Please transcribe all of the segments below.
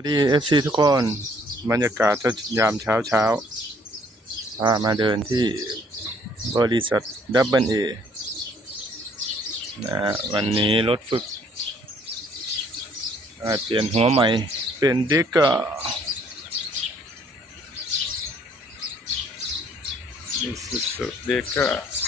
สวัสดีเอฟซีทุกคนบรรยากาศยามเช้าเช้าพามาเดินที่บริษัทดับเบิลเอนะวันนี้รถฝึก เปลี่ยนหัวใหม่ เป็นด็กก็นี่สุดๆเด็กก็นี่เกิดยามเช้าเช้าที่บริ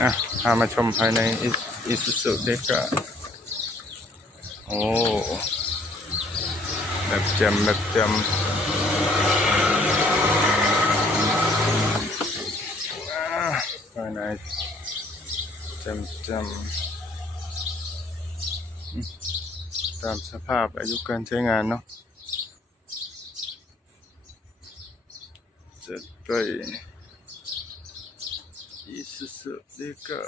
อะพามาชมภายในอิสุสุเด็กอะโอ้แบบจำแบบจำภายในจำจำตามสภาพอายุการใช้งานเนาะจะด้ว ยอิสุสุเด็กอะ